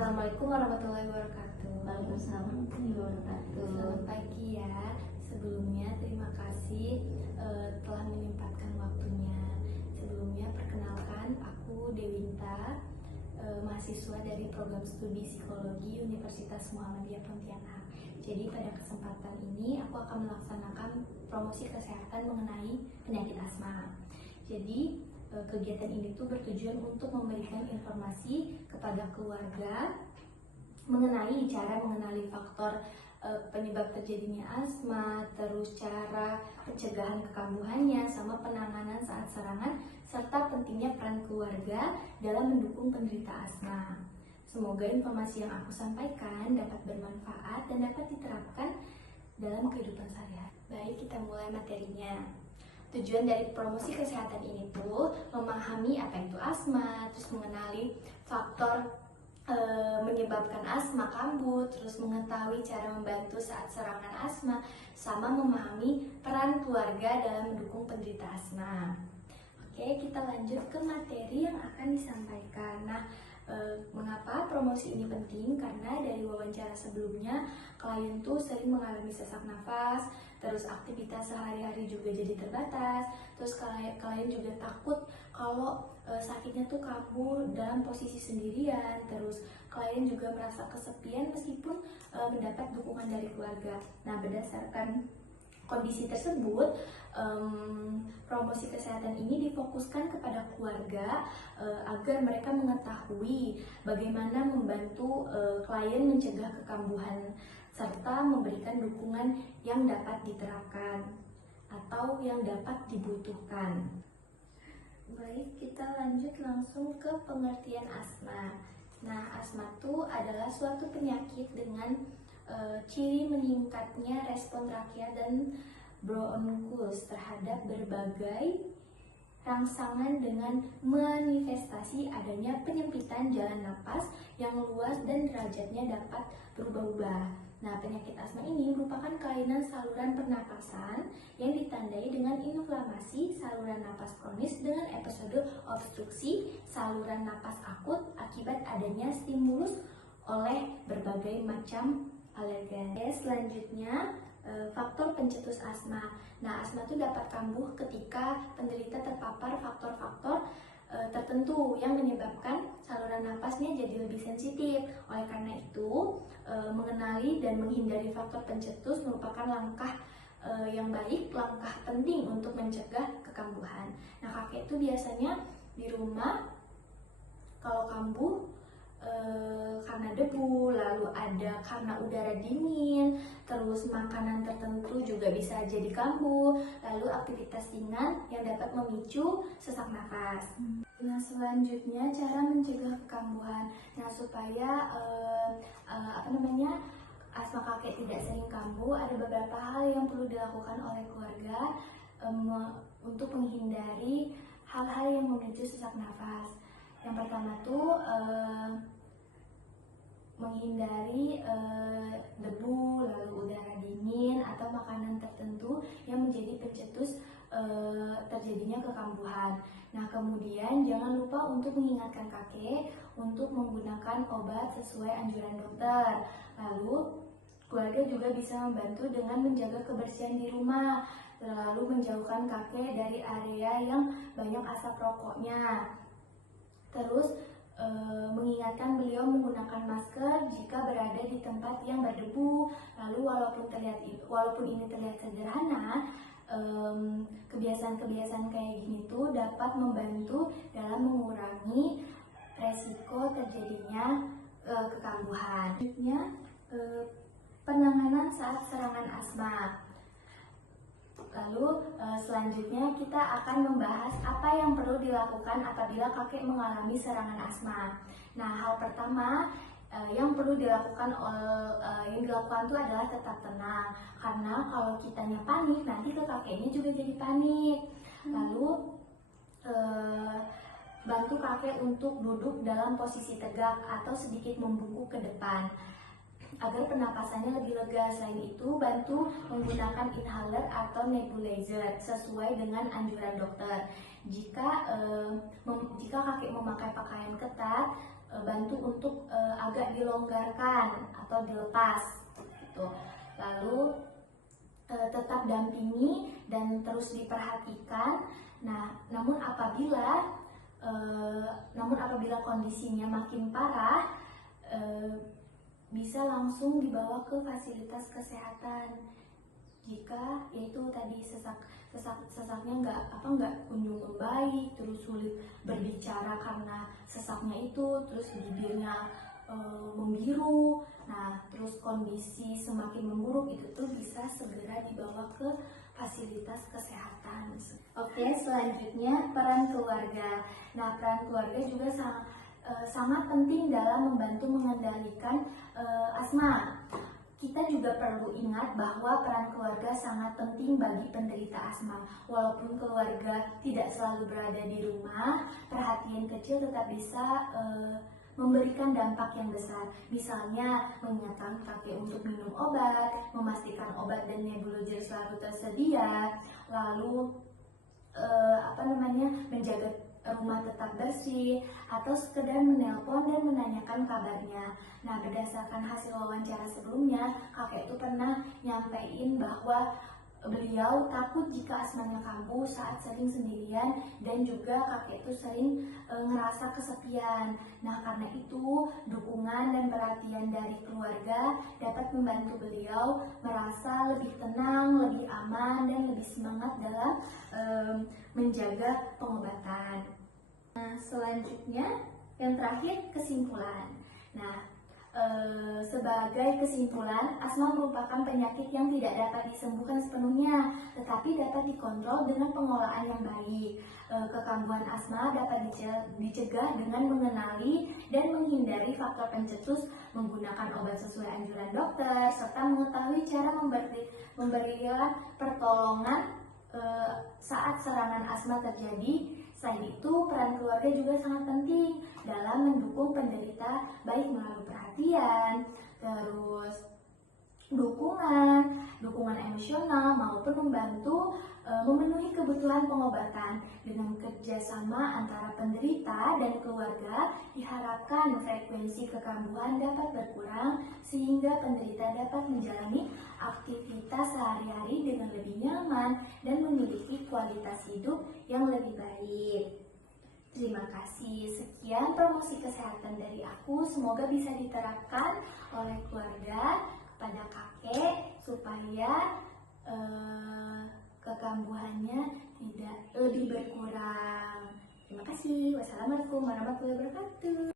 Assalamualaikum warahmatullahi wabarakatuh. Waalaikumsalam warahmatullahi wabarakatuh. Selamat pagi ya. Sebelumnya terima kasih telah menyempatkan waktunya. Sebelumnya perkenalkan, aku Dewinta, mahasiswa dari program studi psikologi Universitas Muhammadiyah Pontianak. Jadi pada kesempatan ini aku akan melaksanakan promosi kesehatan mengenai penyakit asma. Jadi kegiatan ini tuh bertujuan untuk memberikan informasi kepada keluarga mengenai cara mengenali faktor penyebab terjadinya asma, terus cara pencegahan kekambuhannya, sama penanganan saat serangan, serta pentingnya peran keluarga dalam mendukung penderita asma. Semoga informasi yang aku sampaikan dapat bermanfaat dan dapat diterapkan dalam kehidupan sehari-hari. Baik, kita mulai materinya. Tujuan dari promosi kesehatan ini tuh memahami apa itu asma, terus mengenali faktor menyebabkan asma kambuh, terus mengetahui cara membantu saat serangan asma, sama memahami peran keluarga dalam mendukung penderita asma. Oke, kita lanjut ke materi yang akan disampaikan. Nah, mengapa promosi ini penting? Karena dari wawancara sebelumnya, klien tuh sering mengalami sesak nafas, terus aktivitas sehari-hari juga jadi terbatas, terus klien juga takut kalau sakitnya tuh kambuh dalam posisi sendirian, terus klien juga merasa kesepian meskipun mendapat dukungan dari keluarga. Nah, berdasarkan kondisi tersebut, promosi kesehatan ini difokuskan kepada keluarga agar mereka mengetahui bagaimana membantu klien mencegah kekambuhan serta memberikan dukungan yang dapat diterapkan atau yang dapat dibutuhkan. Baik, kita lanjut langsung ke pengertian asma. Nah, asma itu adalah suatu penyakit dengan ciri meningkatnya respon trachea dan bronkus terhadap berbagai rangsangan dengan manifestasi adanya penyempitan jalan napas yang luas dan derajatnya dapat berubah-ubah. Nah, penyakit asma ini merupakan kelainan saluran pernapasan yang ditandai dengan inflamasi saluran napas kronis dengan episode obstruksi saluran napas akut akibat adanya stimulus oleh berbagai macam alergen. Selanjutnya, faktor pencetus asma. Nah, asma itu dapat kambuh ketika penderita terpapar faktor-faktor tertentu yang menyebabkan saluran napasnya jadi lebih sensitif. Oleh karena itu, mengenali dan menghindari faktor pencetus merupakan langkah yang baik, langkah penting untuk mencegah kekambuhan. Nah, kakek itu biasanya di rumah kalau kambuh karena debu, lalu ada karena udara dingin, terus makanan tertentu juga bisa jadi kambuh, lalu aktivitas ringan yang dapat memicu sesak nafas. Nah, selanjutnya cara mencegah kekambuhan. Nah, supaya asma kakek tidak sering kambuh, ada beberapa hal yang perlu dilakukan oleh keluarga untuk menghindari hal-hal yang memicu sesak nafas. Yang pertama tuh menghindari debu, lalu udara dingin atau makanan tertentu yang menjadi pencetus terjadinya kekambuhan. Nah, kemudian jangan lupa untuk mengingatkan kakek untuk menggunakan obat sesuai anjuran dokter. Lalu keluarga juga bisa membantu dengan menjaga kebersihan di rumah, lalu menjauhkan kakek dari area yang banyak asap rokoknya. Terus mengingatkan beliau menggunakan masker jika berada di tempat yang berdebu. Lalu walaupun ini terlihat sederhana, kebiasaan-kebiasaan kayak gini tuh dapat membantu dalam mengurangi resiko terjadinya kekambuhan. Selanjutnya, penanganan saat serangan asma. Lalu selanjutnya kita akan membahas apa yang perlu dilakukan apabila kakek mengalami serangan asma. Nah, hal pertama yang perlu dilakukan itu adalah tetap tenang, karena kalau kitanya panik nanti ke kakeknya juga jadi panik. Lalu bantu kakek untuk duduk dalam posisi tegak atau sedikit membungkuk ke depan agar pernapasannya lebih lega. Selain itu, bantu menggunakan inhaler atau nebulizer sesuai dengan anjuran dokter. Jika kakek memakai pakaian ketat, bantu untuk agak dilonggarkan atau dilepas gitu. Lalu tetap dampingi dan terus diperhatikan. Nah, namun apabila kondisinya makin parah, bisa langsung dibawa ke fasilitas kesehatan. Jika yaitu tadi sesaknya nggak kunjung membaik, terus sulit berbicara karena sesaknya itu, terus bibirnya membiru, nah terus kondisi semakin memburuk, itu tuh bisa segera dibawa ke fasilitas kesehatan. Oke, selanjutnya peran keluarga. Nah, peran keluarga juga sangat penting dalam membantu mengendalikan asma. Kita juga perlu ingat bahwa peran keluarga sangat penting bagi penderita asma. Walaupun keluarga tidak selalu berada di rumah, perhatian kecil tetap bisa memberikan dampak yang besar. Misalnya mengingatkan kakek untuk minum obat, memastikan obat dan nebulizer selalu tersedia, lalu menjaga rumah tetap bersih, atau sekedar menelpon dan menanyakan kabarnya. Nah, berdasarkan hasil wawancara sebelumnya, kakek itu pernah nyampein bahwa beliau takut jika asmanya kambuh saat sering sendirian, dan juga kakek itu sering ngerasa kesepian. Nah, karena itu dukungan dan perhatian dari keluarga dapat membantu beliau merasa lebih tenang, lebih aman, dan lebih semangat dalam menjaga pengobatan. Nah, selanjutnya yang terakhir, kesimpulan. Nah, sebagai kesimpulan, asma merupakan penyakit yang tidak dapat disembuhkan sepenuhnya, tetapi dapat dikontrol dengan pengolahan yang baik. Kekambuhan asma dapat dicegah dengan mengenali dan menghindari faktor pencetus, menggunakan obat sesuai anjuran dokter, serta mengetahui cara memberikan pertolongan saat serangan asma terjadi. Selain itu, peran keluarga juga sangat penting dalam mendukung penderita, baik melalui perhatian, terus dukungan emosional, maupun membantu memenuhi kebutuhan pengobatan. Dengan kerjasama antara penderita dan keluarga, diharapkan frekuensi kekambuhan dapat berkurang sehingga penderita dapat menjalani aktivitas sehari-hari dengan lebih nyaman dan memiliki kualitas hidup yang lebih baik. Terima kasih. Sekian promosi kesehatan dari aku. Semoga bisa diterapkan oleh keluarga kepada kakek supaya kekambuhannya tidak lebih berkurang. Terima kasih. Wassalamualaikum warahmatullahi wabarakatuh.